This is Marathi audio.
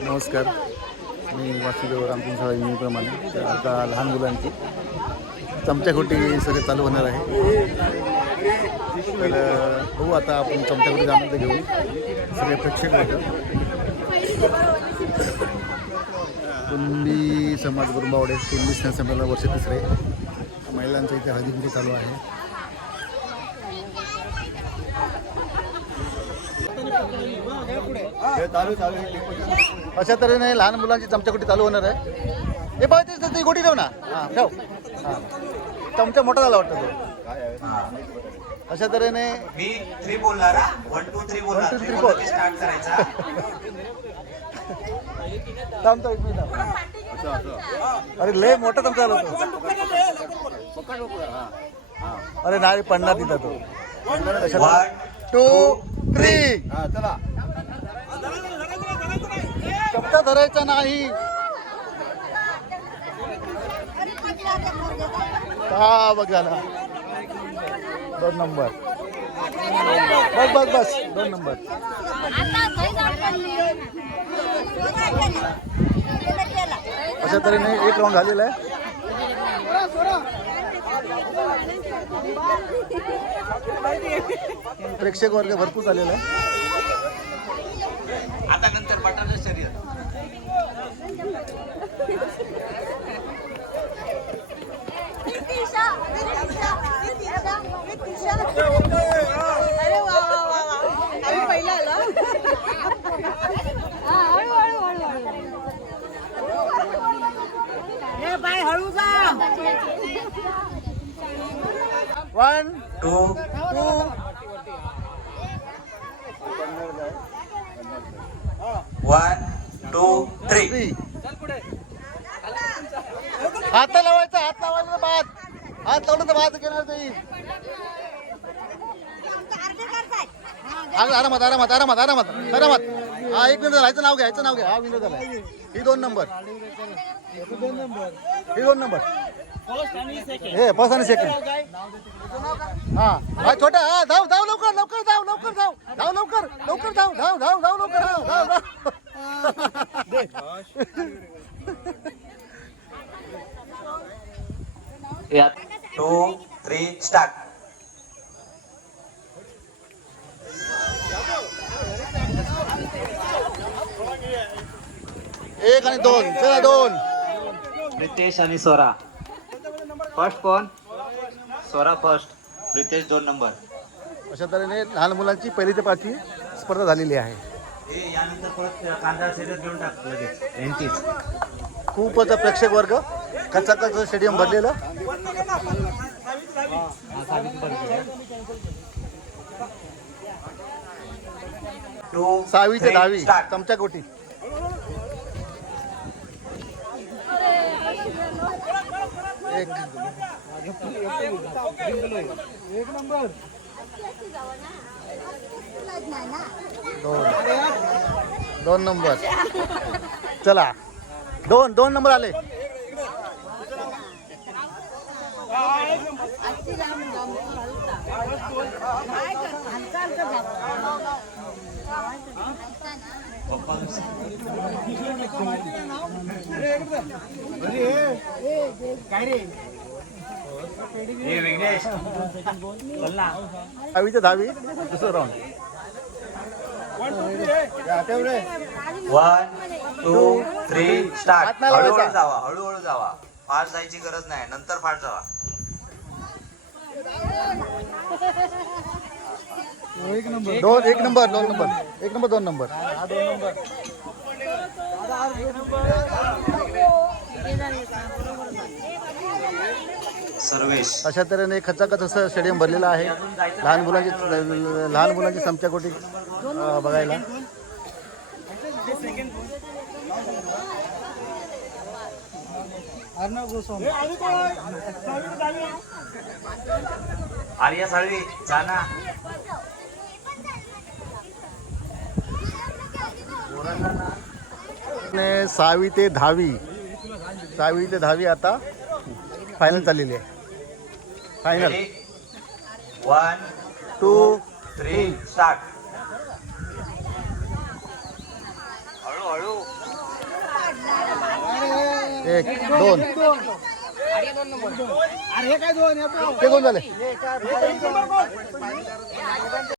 नमस्कार. मी वासुदेव रामचंद्र नेहमीप्रमाणे. तर आता लहान मुलांची. चमच्याखोटी सगळे चालू होणार आहे. तर हो बघू आता आपण चमच्याखोटीचा आनंद घेऊ. सगळे प्रेक्षक लोक कुणबी समाज गुरुबावडे कुंबी स्नेह संमेलन वर्ष तिसरे. महिलांच्या इथे हळदीपुरी चालू आहे. अशा तऱ्हेने लहान मुलांची चमच्याकुटी चालू होणार आहे. हे पाय ते ती गोटी ठेव ना. हां ठेव. हां. चमचा मोठा झाला वाटतं तो. अशा तऱ्हेने मी थ्री बोलणार वन टू थ्री बोलणार. थ्री बोल. स्टार्ट करायचा थांबतो एक मिनिट. अरे लय मोठा चमचा झाला तो. अरे नाही पडणार तिथं तो. वन टू थ्री शब्द धरायचा नाही. हा बघ झाला. दोन नंबर. बस बस बस. दोन नंबर. अशा तऱ्हेने एक राऊंड झालेला आहे. प्रेक्षक वर्ग भरपूर झालेला आहे आता नंतर बटाटा शरीर अरे वा वा वा वा आम्ही पहिला आलो हा, हळू हळू हळू बाय हळू जा. One two two one two three हात लावायचा हात लावायचा बाद हात लावलं तर बाद घेणार नाही. आराम- आरामात आरामात आरामात आरामात आरामात हा एक मिनिट झाला नाव घ्या ह्याचं नाव घ्या. हा विनोद झाला. ही दोन नंबर. ही दोन नंबर. हे फर्स्ट आणि सेकंड हा. हा छोटा हा धाव धाव लवकर लवकर धाव लवकर धाव. धाव लवकर लवकर धाव धाव धाव धाव लवकर धाव धाव. टू थ्री स्टार्ट एक आणि दोन. चला दोन. रितेश आणि स्वरा फर्स्ट कोण? स्वरा फर्स्ट रितेश दोन नंबर अशा तऱ्हेने लहान मुलांची पहिली ते पाचवी स्पर्धा झालेली आहे. हे यानंतर परत कांदा शरीर घेऊन टाक लगेच. यांचीच. खूपच प्रेक्षक वर्ग. कच्चा कच्चा स्टेडियम भरलेलं सहावी ते दहावी. स्टार्ट चमचा गोटी एक दोन दोन नंबर. चला. दोन दोन नंबर आले. हे दहावी दुसरं round one two three start हळूहळू. जावा. हळूहळू जावा. फास्ट जायची गरज नाही नंतर फास्ट जावा. दोन एक नंबर दोन नंबर. एक नंबर दोन नंबर. सर्वेश. अशा तऱ्हेने खचाखच असं स्टेडियम भरलेलं आहे. लहान मुलांची लहान मुलांची चमच्याकोटी अं, बघायला? आर्या साळवी जाना ने सहावी ते दहावी. सहावी ते दहावी आता फायनल चाललेली आहे. Final one two three start एक दोन. ते दोन? झाले?